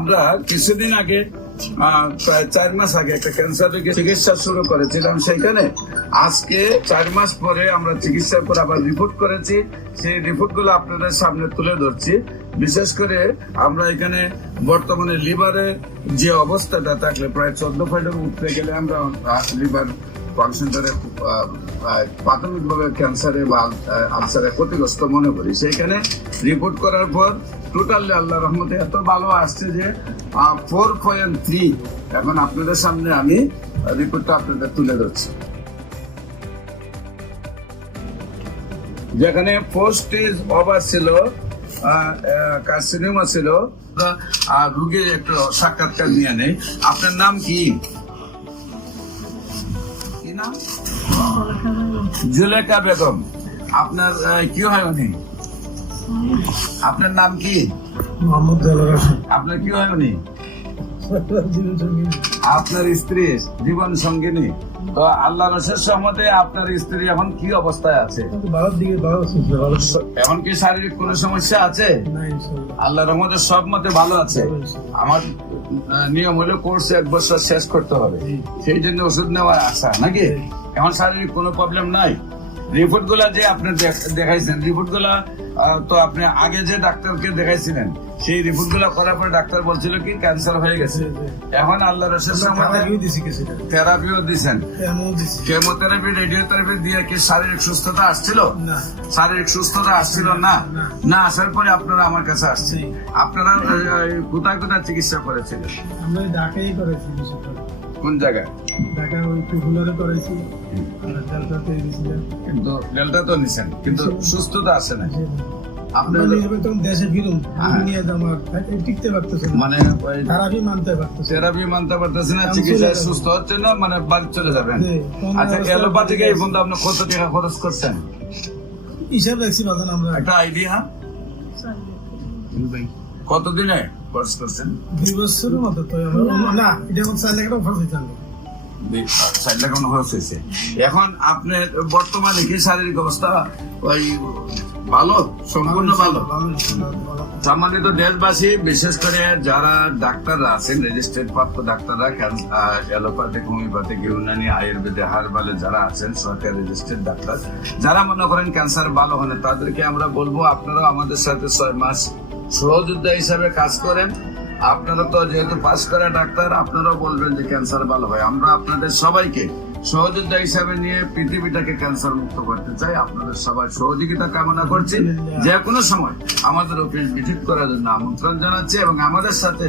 আমরা কিছুদিন আগে প্রায় 4 মাস আগে একটা ক্যান্সার রোগীর চিকিৎসা শুরু করেছিলাম। সেখানে আজকে 4 মাস পরে আমরা চিকিৎসার পর আবার রিপোর্ট করেছি। সেই রিপোর্ট গুলো আপনাদের সামনে তুলে ধরছি। বিশেষ করে আমরা এখানে বর্তমানে লিভারে যে অবস্থাটা থাকলে প্রায় 14 পয়েন্টের উপরে গেলে আমরা লিভার ফাংশনটারে প্রাথমিকভাবে ক্যান্সারে বা আলসারে ক্ষতিগ্রস্ত মনে করি। সেখানে রিপোর্ট করার পর টোটালি আল্লাহ রহমতে এত ভালো আসছে যে 4.3। এখন আপনাদের সামনে আমি রিপোর্টটা আপনাদের তুলে ধরছি। যেখানে 4 স্টেজ ওভার ছিল, কার্সিনোমা ছিল। রোগীর একটু সাক্ষাৎকার নিয়ে নেই। আপনার নাম কি? নাম জুলেখা বেগম। আপনার কি হয় উনি? আপনার নাম কি? আপনার কি হয় উনি? আপনার স্ত্রী জীবন সঙ্গিনী। তো আল্লাহ রসের সম্মতে আপনার স্ত্রী এখন কি অবস্থায় আছে? এখন কি শারীরিক কোনো সমস্যা আছে? আল্লাহ রহমতে সব মতে ভালো আছে। আমার নিয়ম হলো কোর্স 1 বছর শেষ করতে হবে, সেই জন্য ওষুধ নেওয়ার আশা নাকি। এখন শারীরিক কোনো প্রবলেম নাই। রিপোর্ট গুলা যে আপনি দেখাইছেন, রিপোর্ট গুলা তো আপনি আগে যে ডাক্তারকে দেখাইছিলেন সেই রিপোর্ট গুলা করার পর ডাক্তার বলছিল কি ক্যান্সার হয়ে গেছে। এখন আল্লাহ রসের থেরাপিও দিচ্ছেন, কেমোথেরাপি, রেডিওথেরাপি দিয়ে কি শারীরিক সুস্থতা আসছিল? শারীরিক সুস্থতা আসছিল না। না আসার পরে আপনারা আমার কাছে আসছে। আপনারা কোথায় কোথায় চিকিৎসা করেছিলেন? আমরা ঢাকায় করেছি। কোন জায়গায়? ঢাকা ওই টুকুলারে করেছি, ডেল্টাতে দিয়েছিলাম। কিন্তু ডেল্টা তো নিছেন, কিন্তু সুস্থতা আসে না। আপনার দেশে ফিরুন নিয়ে টিকতে পারতেছে না, মানে থেরাপি মানতে পারতেছে না, চিকিৎসায় সুস্থ হচ্ছে না, মানে বাড়ি চলে যাবেন। আচ্ছা, অ্যালোপ্যাথিকে এই পর্যন্ত আপনি কত টাকা খরচ করছেন? হিসাব রাখছি বাজান আমরা। একটা আইডিয়া কতদিনে খরচ করছেন? 2 বছরের মতো। তো না, এটা 4 লাখ টাকা খরচ হয়েছে। 4 লাখ খরচ হয়েছে। এখন আপনার বর্তমানে কি শারীরিক অবস্থা ওই ভালো, সম্পূর্ণ ভালো? সম্মানিত দেশবাসী, বিশেষ করে যারা ডাক্তাররা আছেন, রেজিস্ট্রেড প্রাপ্ত ডাক্তাররা, অ্যালোপ্যাথিক, হোমিওপ্যাথিক, ইউনানি, আয়ুর্বেদে, হার্বালে যারা আছেন সরকারি রেজিস্ট্রেড ডাক্তার, যারা মনে করেন ক্যান্সার ভালো হয় না, তাদেরকে আমরা বলবো আপনারাও আমাদের সাথে 6 মাস সহযোদ্ধা হিসাবে কাজ করেন। আপনারা তো যেহেতু পাস করা ডাক্তার, আপনারাও বলবেন যে ক্যান্সার ভালো হয়। আমরা আপনাদের সবাইকে সহযোদ্ধা হিসাবে নিয়ে পৃথিবীটাকে ক্যান্সার মুক্ত করতে চাই। আপনাদের সবাই সহযোগিতা কামনা করছি। যে কোনো সময় আমাদের অফিস ভিজিট করার জন্য আমন্ত্রণ জানাচ্ছি এবং আমাদের সাথে